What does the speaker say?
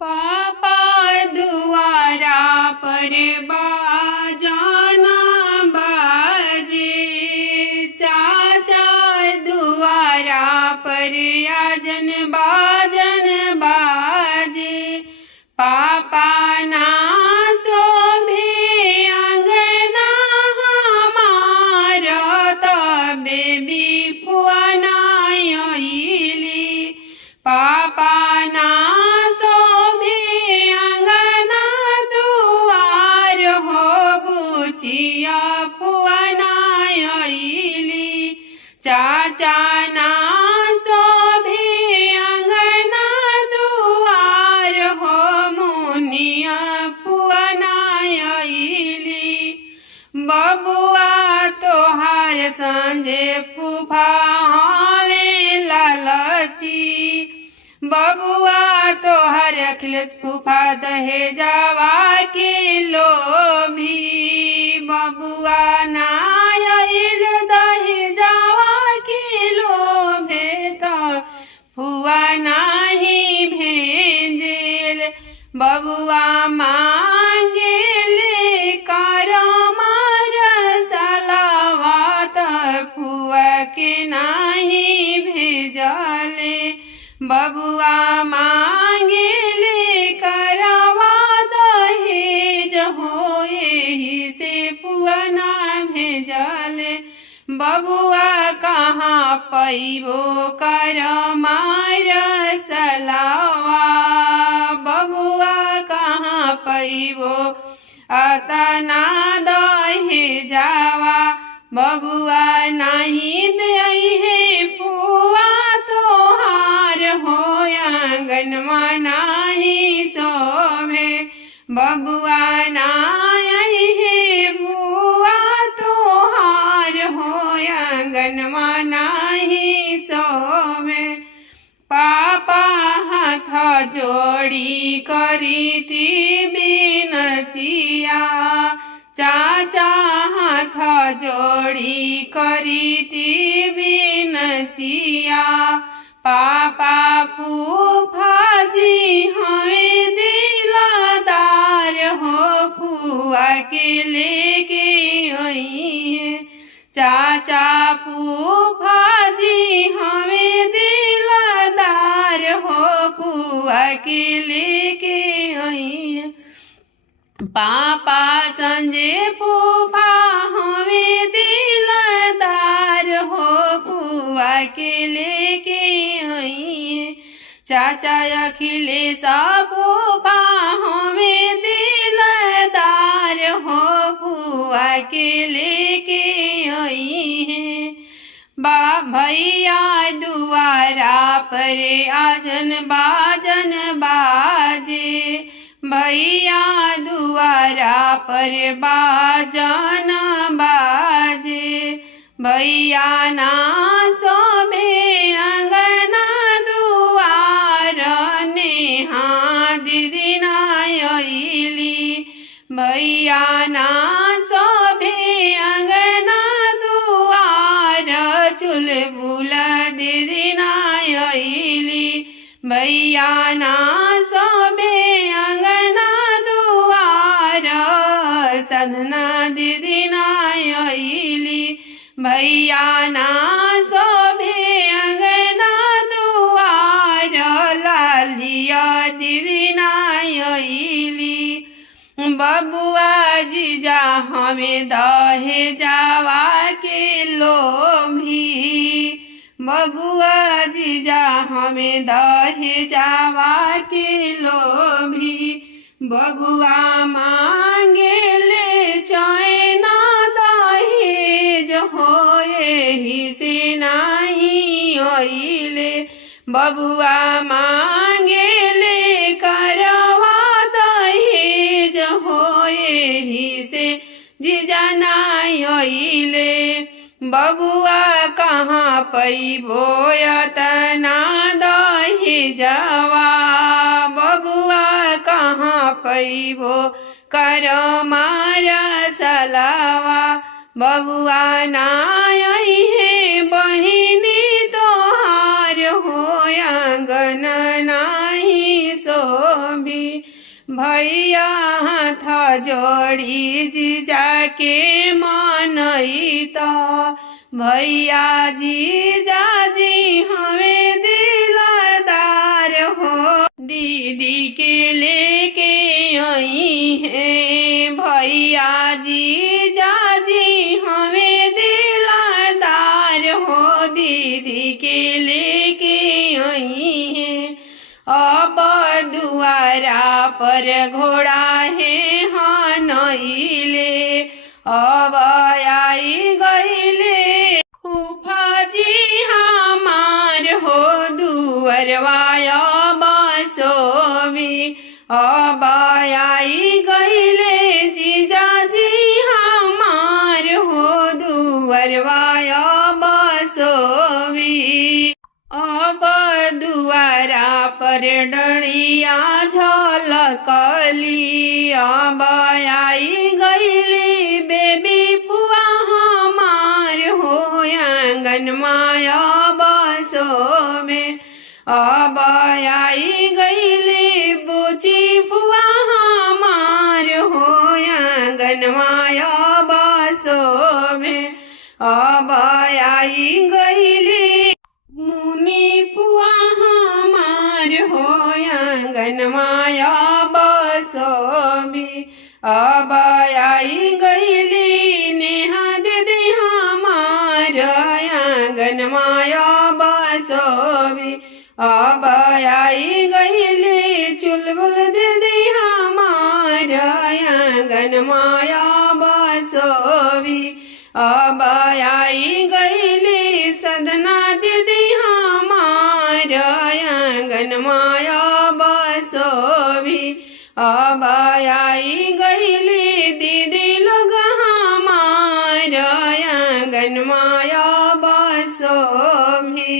पापा दुआरा पर बाजाना बाजे, चाचा दुआरा पर आजन बाजन बाजे। पापा ना शोभे अंगना हमारा, तबे बिफुआ ना अइली। पापा ना शोभे अंगना दुआर, हो बुचिया फुआ ना अइली। चाचा ना शोभे अंगना दुआर, हो मुनिया फुआ ना अइली। बबुआ तोहार संजे फूफा हवे लालची, बबुआ तोहर अखिलेश फूफा दहेजवा के लोभी। बबुआ ना आइल दहेजवा के लोभे, त फुआ नाही भेजेल। बबुआ मांगेले करमर सलावा, त फुआ के नाही भेजले। बबुआ मांगेले करवा दहेज, हो एही से फुआ ना भेजले। बबुआ कहाँ पैबो करमार सलावा, बबुआ कहाँ पैबो अतना दहेजवा। बबुआ नहीं दे फुआ तोहार, हो आंगनवा नाही शोभे। बबुआ ना अइहे फुआ तोहार, हो आंगनवा नाही शोभे। पापा हाथ जोड़ी करीती बिनतिया, चाचा हाथ जोड़ी करीती बिनतिया। पापा फूफा जी हमें दिलदार, हो फुआ के लेके आई है। चाचा फूफा जी हमें दिलदार, हो फुआ के लेके आई है। पापा संजे फूफा हमें दिलदार, हो फुआ के लेके आई है। चाचा अखिलेश फूफा हमें दिलदार, हो फुआ के लेके आई है। भैया दुआरा पर आजन बाजन बाजे, भैया दुआरा पर बाजन बाजे। भैया ना शोभे अंगना दुआर, नेहा दीदी ना अइली। भैया ना शोभे अंगना दुआर, चुलबुल दीदी ना अइली। भैया ना शोभे अंगना दुआर, सधना दीदी ना अइली। भैया ना शोभे अंगना दुआर, लालिया दीदी ना अइली। बबुआ जीजा हमें दहेजवा के लोभी, बबुआ जीजा हमें दहेजवा के लोभी। बबुआ मांगेले चैना दहेज, हो एही से नहीं अइले। बबुआ मांगेले करवा दहेज, हो एही से जीजा नहीं अइले। बबुआ कहाँ पैबो अतना दहेजवा, बबुआ कहाँ पैबो करमार सलावा। बबुआ ना अइहे बहिनी तोहार, हो आंगन नाही शोभे। भैया हाथ जोड़ी जीजा के मनैत भैया जीजाजी हमें दिलदार हो दीदी के लेके आई है भैया जीजाजी हमें दिलदार हो दीदी के लेके आई है अब दुआरा पर घोड़ा है हनैले अब आई गईले फूफा जी हमार हो दुअरवाया बसोवी अब आई गईले जीजाजी हमार हो दुअरवाया बसोवी अब दुआरा पर डरिया झलकली अब आई गईली बेबी फुआ हमार हो आंगन माया बसो में अब आई गईली बुची फुआ हमार हो आंगन माया बसो में अब आई गईली मुनि फुआ हमार हो आंगन माया बसोबी अब आई गईली नेहा दीदी हमार आंगन माया बसोबी अब आई गईली चुलबुल दीदी हमार आंगन माया बसोबी अब आई गईली सदना दीदी हमार आंगन माया बसोबी अब आई गईली दीदी लोग हमार आंगन माया बसोबी।